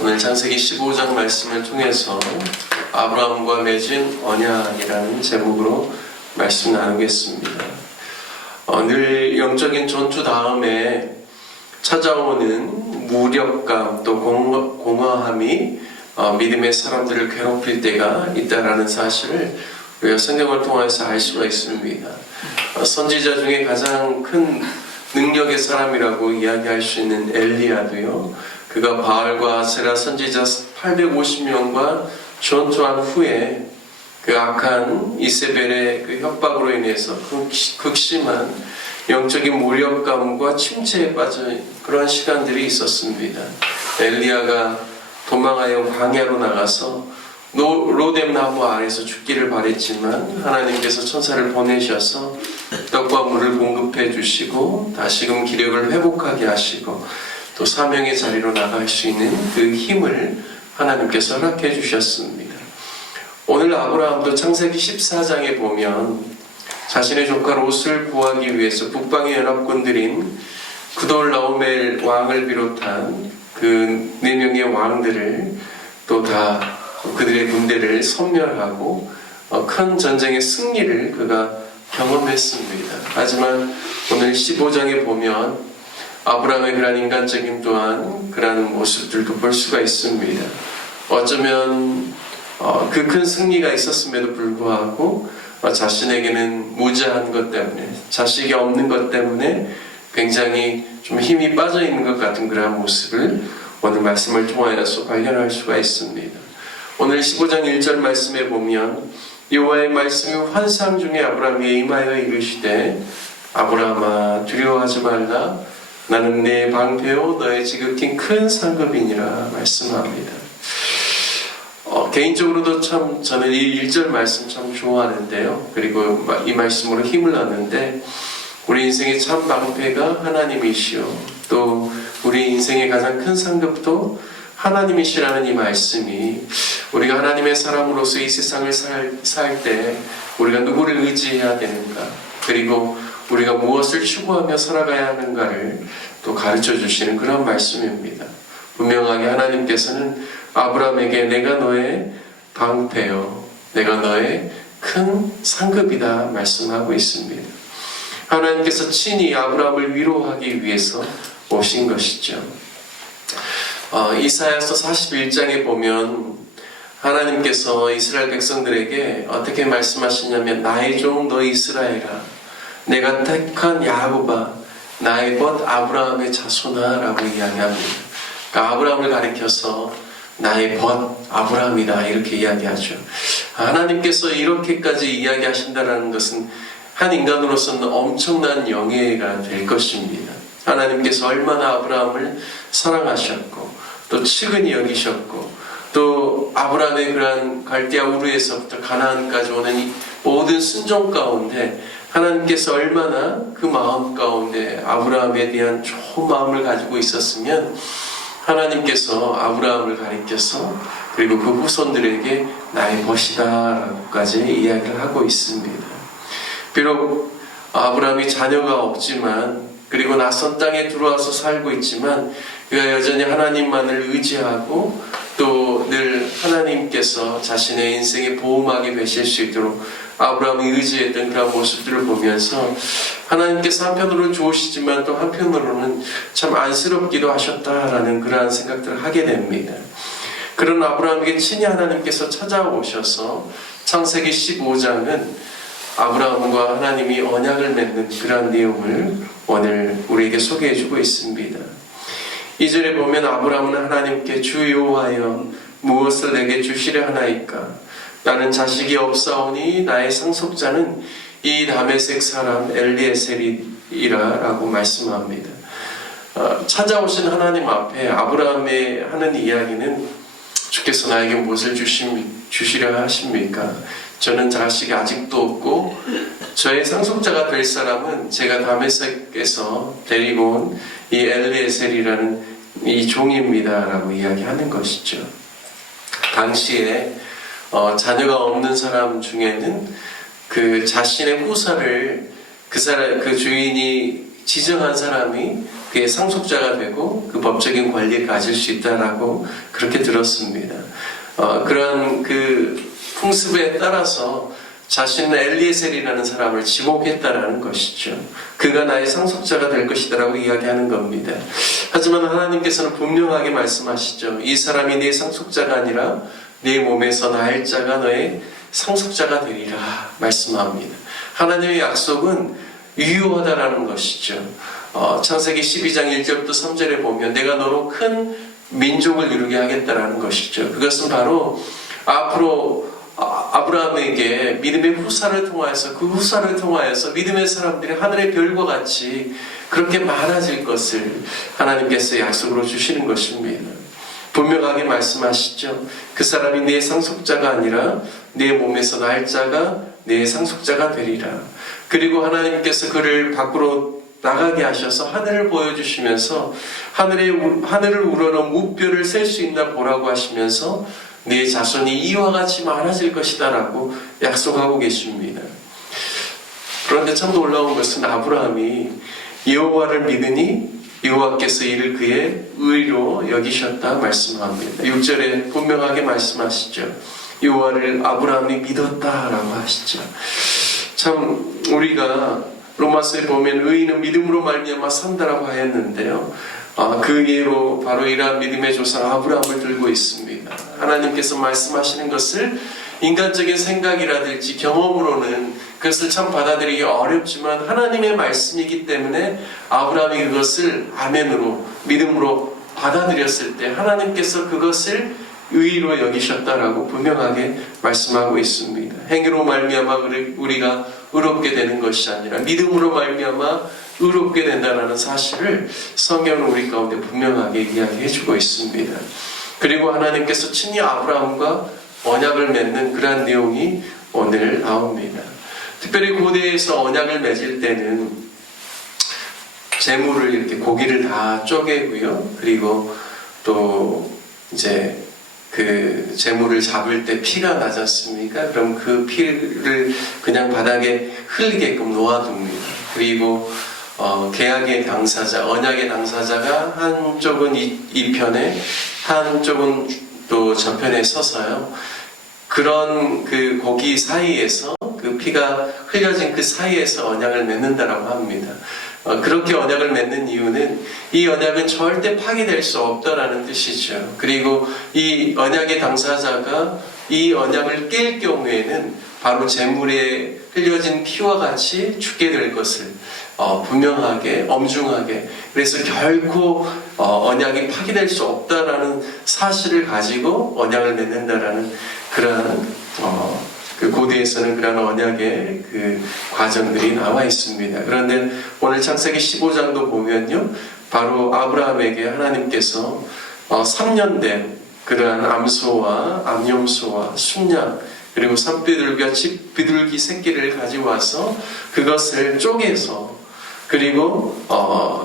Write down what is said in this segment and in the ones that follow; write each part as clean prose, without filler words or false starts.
오늘 창세기 15장 말씀을 통해서 아브라함과 맺은 언약이라는 제목으로 말씀 나누겠습니다. 늘 영적인 전투 다음에 찾아오는 무력감 또 공허함이 믿음의 사람들을 괴롭힐 때가 있다라는 사실을 우리가 성경을 통해서 알 수가 있습니다. 선지자 중에 가장 큰 능력의 사람이라고 이야기할 수 있는 엘리야도요, 그가 바알과 아세라 선지자 850명과 전투한 후에 그 악한 이세벨의 그 협박으로 인해서 극심한 영적인 무력감과 침체에 빠진 그런 시간들이 있었습니다. 엘리야가 도망하여 광야로 나가서 로뎀 나무 아래서 죽기를 바랬지만 하나님께서 천사를 보내셔서 떡과 물을 공급해 주시고 다시금 기력을 회복하게 하시고 또 사명의 자리로 나갈 수 있는 그 힘을 하나님께서 허락해 주셨습니다. 오늘 아브라함도 창세기 14장에 보면 자신의 조카 롯을 구하기 위해서 북방의 연합군들인 그돌라오멜 왕을 비롯한 그 4명의 왕들을 또 다 그들의 군대를 섬멸하고 큰 전쟁의 승리를 그가 경험했습니다. 하지만 오늘 15장에 보면 아브라함의 그러한 인간적인 또한 그러한 모습들도 볼 수가 있습니다. 어쩌면 그 큰 승리가 있었음에도 불구하고 자신에게는 무자한 것 때문에, 자식이 없는 것 때문에 굉장히 좀 힘이 빠져 있는 것 같은 그러한 모습을 오늘 말씀을 통하여서 발견할 수가 있습니다. 오늘 15장 1절 말씀에 보면 여호와의 말씀이 환상 중에 아브라함에게 임하여 이르시되 아브라함아 두려워하지 말라 나는 내 방패요 너의 지극히 큰 상급이니라 말씀합니다. 개인적으로도 참 저는 이 1절 말씀 참 좋아하는데요. 그리고 이 말씀으로 힘을 얻는데 우리 인생의 참 방패가 하나님이시오. 또 우리 인생의 가장 큰 상급도 하나님이시라는 이 말씀이 우리가 하나님의 사람으로서 이 세상을 살 때 우리가 누구를 의지해야 되는가, 그리고 우리가 무엇을 추구하며 살아가야 하는가를 또 가르쳐 주시는 그런 말씀입니다. 분명하게 하나님께서는 아브라함에게 내가 너의 방패요, 내가 너의 큰 상급이다 말씀하고 있습니다. 하나님께서 친히 아브라함을 위로하기 위해서 오신 것이죠. 이사야서 41장에 보면 하나님께서 이스라엘 백성들에게 어떻게 말씀하시냐면 나의 종 너 이스라엘아, 내가 택한 야곱아, 나의 벗 아브라함의 자손아 라고 이야기합니다. 그러니까 아브라함을 가리켜서 나의 벗 아브라함이다 이렇게 이야기하죠. 하나님께서 이렇게까지 이야기하신다는 것은 한 인간으로서는 엄청난 영예가 될 것입니다. 하나님께서 얼마나 아브라함을 사랑하셨고 또 측은히 여기셨고 또 아브라함의 그러한 갈대아 우르에서부터 가나안까지 오는 이 모든 순종 가운데 하나님께서 얼마나 그 마음 가운데 아브라함에 대한 좋은 마음을 가지고 있었으면 하나님께서 아브라함을 가리켜서 그리고 그 후손들에게 나의 벗이다 라고까지 이야기를 하고 있습니다. 비록 아브라함이 자녀가 없지만 그리고 낯선 땅에 들어와서 살고 있지만 그가 여전히 하나님만을 의지하고 또 늘 하나님께서 자신의 인생의 보호막이 되실 수 있도록 아브라함이 의지했던 그런 모습들을 보면서 하나님께서 한편으로는 좋으시지만 또 한편으로는 참 안쓰럽기도 하셨다라는 그러한 생각들을 하게 됩니다. 그런 아브라함에게 친히 하나님께서 찾아오셔서 창세기 15장은 아브라함과 하나님이 언약을 맺는 그러한 내용을 오늘 우리에게 소개해주고 있습니다. 2절에 보면 아브라함은 하나님께 주 여호와여 무엇을 내게 주시려 하나이까? 나는 자식이 없사오니 나의 상속자는 이 다메섹 사람 엘리에셀이라 라고 말씀합니다. 찾아오신 하나님 앞에 아브라함의 하는 이야기는 주께서 나에게 무엇을 주시려 하십니까? 저는 자식이 아직도 없고 저의 상속자가 될 사람은 제가 다메섹에서 데리고 온 이 엘리에셀이라는 이 종입니다 라고 이야기하는 것이죠. 당시에 자녀가 없는 사람 중에는 그 자신의 후사를 그 주인이 지정한 사람이 그의 상속자가 되고 그 법적인 권리를 가질 수 있다라고 그렇게 들었습니다. 그러한 그 풍습에 따라서 자신은 엘리에셀이라는 사람을 지목했다라는 것이죠. 그가 나의 상속자가 될 것이다라고 이야기하는 겁니다. 하지만 하나님께서는 분명하게 말씀하시죠. 이 사람이 네 상속자가 아니라 네 몸에서 날 자가 너의 상속자가 되리라 말씀합니다. 하나님의 약속은 유효하다라는 것이죠. 창세기 12장 1절부터 3절에 보면 내가 너로 큰 민족을 이루게 하겠다라는 것이죠. 그것은 바로 앞으로 아브라함에게 믿음의 후사를 통하여서 그 후사를 통하여서 믿음의 사람들이 하늘의 별과 같이 그렇게 많아질 것을 하나님께서 약속으로 주시는 것입니다. 분명하게 말씀하시죠. 그 사람이 네 상속자가 아니라 네 몸에서 날 자가 네 상속자가 되리라. 그리고 하나님께서 그를 밖으로 나가게 하셔서 하늘을 보여주시면서 하늘을 우러러 무뼈를 셀 수 있나 보라고 하시면서 네 자손이 이와 같이 많아질 것이다 라고 약속하고 계십니다. 그런데 참 놀라운 것은 아브라함이 여호와를 믿으니 여호와께서 이를 그의 의로 여기셨다 말씀합니다. 6절에 분명하게 말씀하시죠. 여호와를 아브라함이 믿었다라고 하시죠. 참 우리가 로마서에 보면 의인은 믿음으로 말미암아 산다라고 하였는데요. 그 예로 바로 이러한 믿음의 조상 아브라함을 들고 있습니다. 하나님께서 말씀하시는 것을 인간적인 생각이라든지 경험으로는 그것을 참 받아들이기 어렵지만 하나님의 말씀이기 때문에 아브라함이 그것을 아멘으로 믿음으로 받아들였을 때 하나님께서 그것을 의로 여기셨다라고 분명하게 말씀하고 있습니다. 행위로 말미암아 우리가 의롭게 되는 것이 아니라 믿음으로 말미암아 의롭게 된다는 사실을 성경은 우리 가운데 분명하게 이야기해주고 있습니다. 그리고 하나님께서 친히 아브라함과 언약을 맺는 그러한 내용이 오늘 나옵니다. 특별히 고대에서 언약을 맺을 때는 재물을 이렇게 고기를 다 쪼개고요. 그리고 또 이제 그 재물을 잡을 때 피가 나지 않습니까? 그럼 그 피를 그냥 바닥에 흘리게끔 놓아둡니다. 그리고 계약의 당사자, 언약의 당사자가 한쪽은 이 편에 한쪽은 또 저편에 서서요. 그런 그 고기 사이에서 그 피가 흘려진 그 사이에서 언약을 맺는다라고 합니다. 그렇게 언약을 맺는 이유는 이 언약은 절대 파기될 수 없다라는 뜻이죠. 그리고 이 언약의 당사자가 이 언약을 깰 경우에는 바로 제물에 흘려진 피와 같이 죽게 될 것을 분명하게 엄중하게 그래서 결코 언약이 파기될 수 없다라는 사실을 가지고 언약을 맺는다라는 그러한 그 고대에서는 그런 언약의 그 과정들이 나와 있습니다. 그런데 오늘 창세기 15장도 보면요, 바로 아브라함에게 하나님께서 3년 된 그러한 암소와 암염소와 순양 그리고 산비둘기와 집비둘기 새끼를 가져와서 그것을 쪼개서 그리고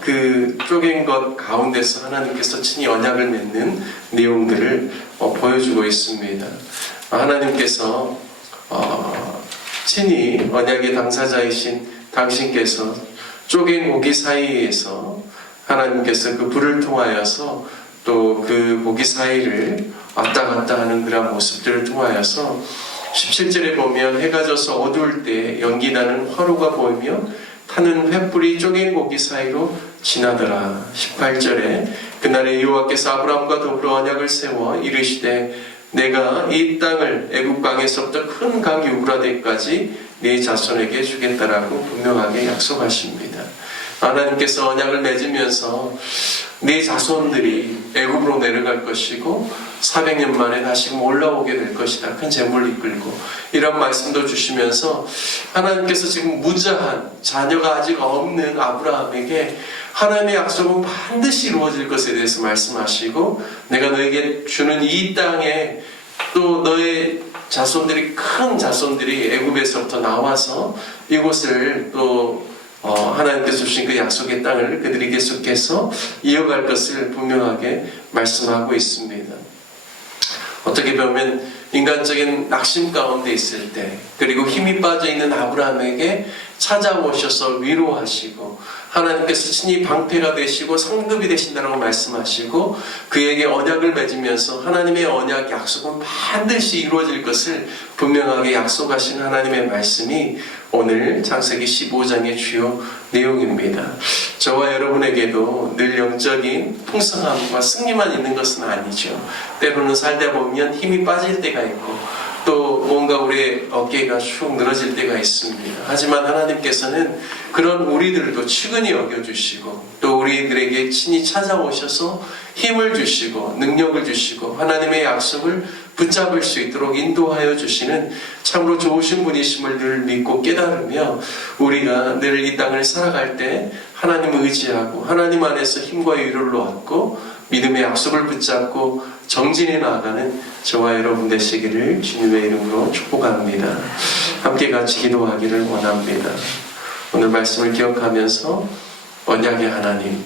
그 쪼갠 것 가운데서 하나님께서 친히 언약을 맺는 내용들을 보여주고 있습니다. 하나님께서 친히 언약의 당사자이신 당신께서 쪼갠 고기 사이에서 하나님께서 그 불을 통하여서 또 그 고기 사이를 왔다 갔다 하는 그런 모습들을 통하여서 17절에 보면 해가 져서 어두울 때 연기나는 화로가 보이며 타는 횃불이 쪼갠 고기 사이로 지나더라. 18절에 그날에 여호와께서 아브라함과 더불어 언약을 세워 이르시되 내가 이 땅을 애굽 강에서부터 큰 강 유브라데까지 네 자손에게 주겠다라고 분명하게 약속하십니다. 하나님께서 언약을 맺으면서 네 자손들이 애굽으로 내려갈 것이고 400년 만에 다시 올라오게 될 것이다. 큰 재물을 이끌고 이런 말씀도 주시면서 하나님께서 지금 무자한 자녀가 아직 없는 아브라함에게 하나님의 약속은 반드시 이루어질 것에 대해서 말씀하시고 내가 너에게 주는 이 땅에 또 너의 자손들이 큰 자손들이 애굽에서부터 나와서 이곳을 또 하나님께서 주신 그 약속의 땅을 그들이 계속해서 이어갈 것을 분명하게 말씀하고 있습니다. 어떻게 보면 인간적인 낙심 가운데 있을 때, 그리고 힘이 빠져 있는 아브라함에게 찾아오셔서 위로하시고 하나님께서 친히 방패가 되시고 상급이 되신다라고 말씀하시고 그에게 언약을 맺으면서 하나님의 언약 약속은 반드시 이루어질 것을 분명하게 약속하신 하나님의 말씀이 오늘 창세기 15장의 주요 내용입니다. 저와 여러분에게도 늘 영적인 풍성함과 승리만 있는 것은 아니죠. 때로는 살다 보면 힘이 빠질 때가 있고 또 뭔가 우리의 어깨가 축 늘어질 때가 있습니다. 하지만 하나님께서는 그런 우리들도 측은히 여겨주시고 또 우리들에게 친히 찾아오셔서 힘을 주시고 능력을 주시고 하나님의 약속을 붙잡을 수 있도록 인도하여 주시는 참으로 좋으신 분이심을 늘 믿고 깨달으며 우리가 늘 이 땅을 살아갈 때 하나님을 의지하고 하나님 안에서 힘과 위로를 얻고 믿음의 약속을 붙잡고 정진해 나아가는 저와 여러분 되시기를 주님의 이름으로 축복합니다. 함께 같이 기도하기를 원합니다. 오늘 말씀을 기억하면서 언약의 하나님,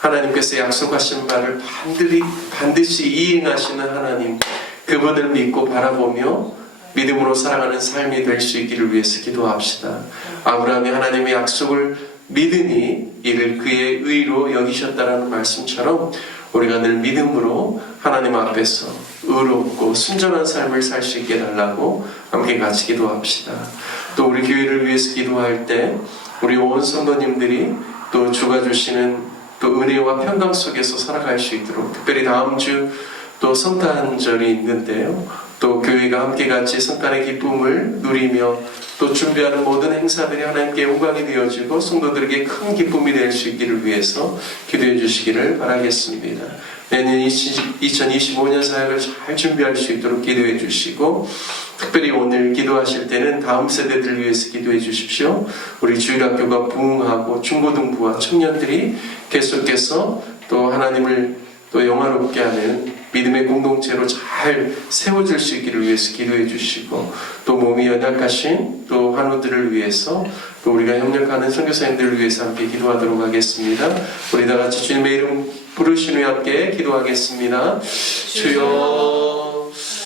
하나님께서 약속하신 바를 반드시 이행하시는 하나님, 그분을 믿고 바라보며 믿음으로 살아가는 삶이 될 수 있기를 위해서 기도합시다. 아브라함이 하나님의 약속을 믿으니 이를 그의 의로 여기셨다라는 말씀처럼 우리가 늘 믿음으로 하나님 앞에서 의롭고 순전한 삶을 살 수 있게 해달라고 함께 같이 기도합시다. 또 우리 교회를 위해서 기도할 때 우리 온 성도님들이 또 주가 주시는 또 은혜와 평강 속에서 살아갈 수 있도록 특별히 다음 주 또 성탄절이 있는데요. 또 교회가 함께 같이 성탄의 기쁨을 누리며 또 준비하는 모든 행사들이 하나님께 영광이 되어지고 성도들에게 큰 기쁨이 될 수 있기를 위해서 기도해 주시기를 바라겠습니다. 내년 2025년 사역을 잘 준비할 수 있도록 기도해 주시고 특별히 오늘 기도하실 때는 다음 세대들을 위해서 기도해 주십시오. 우리 주일학교가 부흥하고 중고등부와 청년들이 계속해서 또 하나님을 또 영화롭게 하는 믿음의 공동체로 잘 세워질 수 있기를 위해서 기도해 주시고 또 몸이 연약하신 또 환우들을 위해서 또 우리가 협력하는 선교사님들을 위해서 함께 기도하도록 하겠습니다. 우리 다 같이 주님의 이름 부르신 후에 함께 기도하겠습니다. 주여